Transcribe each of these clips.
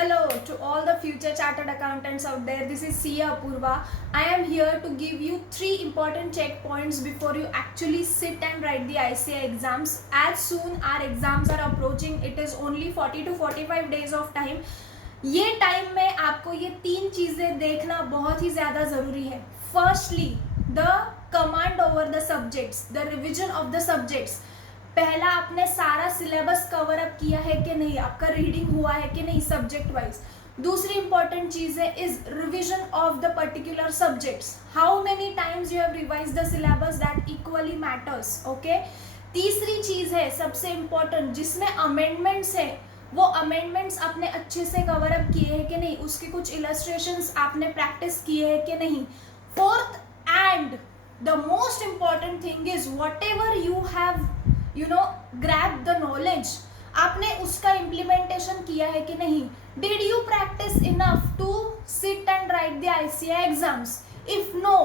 Hello to all the future chartered accountants out there. This is Sia Apurva. I am here to give you 3 important checkpoints before you actually sit and write the ICAI exams. As soon our exams are approaching, it is only 40 to 45 days of time. ये time में आपको ये 3 चीज़ें देखना बहुत ही ज़्यादा ज़रूरी है. Firstly, the command over the subjects, the revision of the subjects. पहला आपने सारा सिलेबस कवर अप किया है कि नहीं, आपका रीडिंग हुआ है कि नहीं सब्जेक्ट वाइज. दूसरी इंपॉर्टेंट चीज है is revision of the particular subjects. How many times you have revise the syllabus, that equally matters. Okay. तीसरी चीज है सबसे इंपॉर्टेंट, जिसमें अमेंडमेंट्स है, वो अमेंडमेंट्स आपने अच्छे से कवर अप किए हैं कि नहीं, उसके कुछ इलस्ट्रेशंस आपने प्रैक्टिस किए हैं कि नहीं. Fourth and the most important thing is what ever you have grab the knowledge, आपने उसका implementation किया है कि नहीं. Did you practice enough to sit and write the ICAI exams? If no,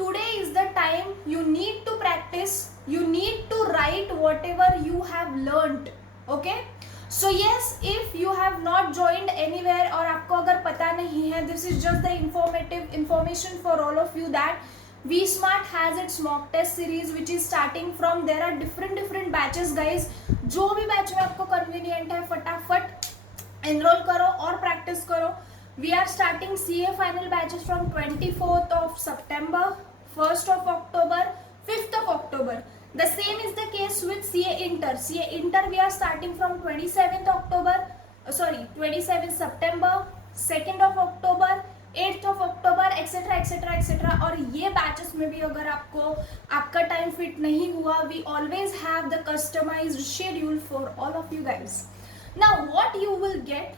today is the time you need to practice, you need to write whatever you have learnt. Okay? So yes, if you have not joined anywhere और आपको अगर पता नहीं है, this is just the information for all of you that V-Smart has its mock test series which is starting from, there are different batches guys. जो भी batch में आपको कन्वीनियंट है फटाफट एनरोल करो और प्रैक्टिस करो. We are starting CA final batches from 24th of September, 1st of October, 5th of October. The same is the case with CA Inter. CA Inter we are starting from 27th September, 2nd of October, 8th of October, etc etc etc. और ये batches में भी अगर आपको आपका time fit नहीं हुआ, we always have the customized schedule for all of you guys. Now what you will get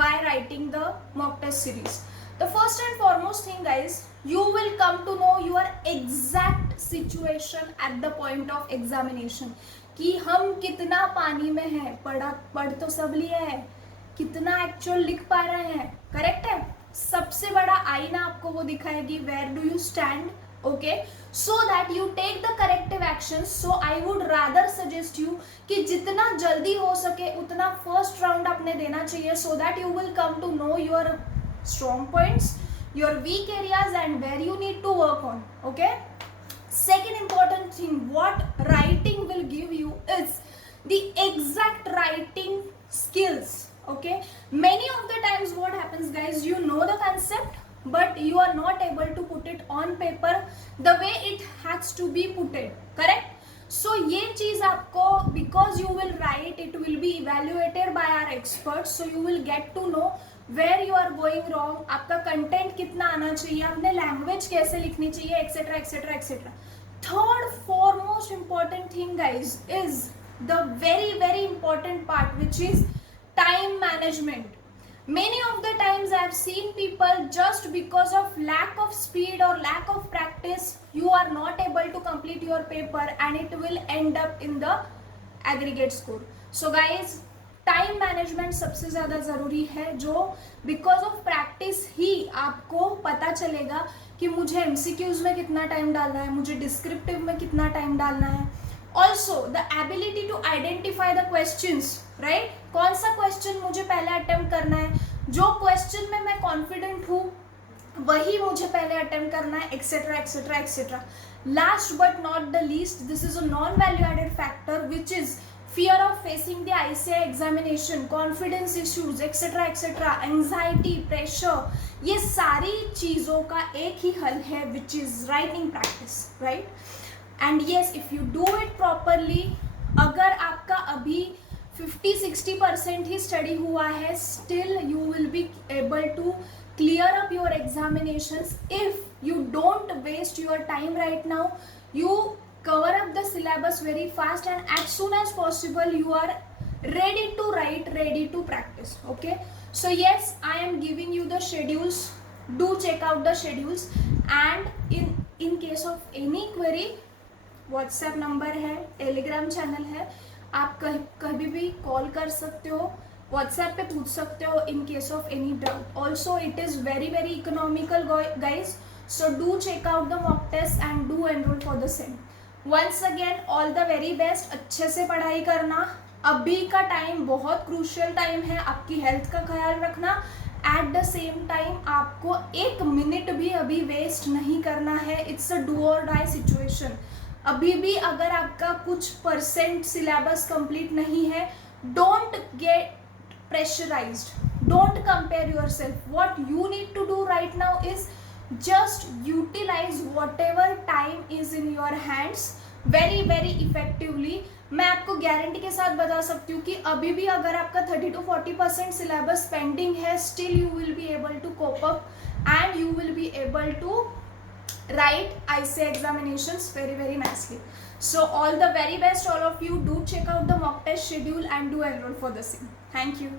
by writing the mock test series? The first and foremost thing guys, you will come to know your exact situation at the point of examination, कि हम कितना पानी में हैं, पढ़ तो सब लिया है, कितना एक्चुअल लिख पा रहे हैं. करेक्ट है. सबसे बड़ा आईना आपको वो दिखाएगी where do you stand. Okay, so that you take the corrective action. So I would rather suggest you कि जितना जल्दी हो सके उतना फर्स्ट राउंड आपने देना चाहिए, so that you will come to know your strong points, your weak areas and where you need to work on. Okay. Second important thing, what writing will give you is the exact writing skills. Okay, many of the times what happens guys, you know the concept but you are not able to put it on paper the way it has to be put it. Correct. So ये चीज आपको, because you will write, it will be evaluated by our experts, so you will get to know where you are going wrong, आपका content कितना आना चाहिए, आपने language कैसे लिखनी चाहिए, etcetera etcetera etcetera. Third foremost important thing guys is the very important part, which is time management. Many of the times I have seen people, just because of lack of speed or lack of practice, you are not able to complete your paper and it will end up in the aggregate score. So guys, time management सबसे ज़्यादा ज़रूरी है, जो because of practice ही आपको पता चलेगा कि मुझे MCQs में कितना टाइम डालना है, मुझे डिस्क्रिप्टिव में कितना टाइम डालना है. Also the ability to identify the questions, right. कौन सा क्वेश्चन मुझे पहले अटेम्प्ट करना है, जो क्वेश्चन में मैं कॉन्फिडेंट हूँ वही मुझे पहले अटेम्प्ट करना है, etcetera etcetera etcetera. Last but not the least, this is a non value added factor which is fear of facing the ICAI examination, confidence issues, etc etc, anxiety, pressure. ये सारी चीज़ों का एक ही हल है, which is writing practice, right? And yes, if you do it properly, अगर आपका अभी 50-60% ही स्टडी हुआ है, still you will be able to clear up your examinations if you don't waste your time right now. You cover up the syllabus very fast and as soon as possible you are ready to write, ready to practice. Okay, so yes, I am giving you the schedules. Do check out the schedules and in case of any query, WhatsApp number है, Telegram channel है, आप कभी भी call कर सकते हो, WhatsApp पे पूछ सकते हो in case of any doubt. Also it is very economical guys, so do check out the mock test and do enroll for the same. Once again all the very best. अच्छे से पढ़ाई करना, अभी का टाइम बहुत crucial time है, आपकी health का ख्याल रखना। एट द सेम टाइम आपको 1 मिनट भी अभी वेस्ट नहीं करना है। इट्स अ डू और डाई सिचुएशन। अभी भी अगर आपका कुछ परसेंट सिलेबस कंप्लीट नहीं है, don't get pressurized, don't compare yourself. What you need to do right now is just utilize whatever time is in your hands very very effectively. मैं आपको गारंटी के साथ बता सकती हूँ कि अभी भी अगर आपका 30 to 40% सिलेबस पेंडिंग है, still you will be able to cope up and you will be able to write ICA examinations very very nicely. So all the very best all of you. Do check out the mock test schedule and do enroll for the same. Thank you.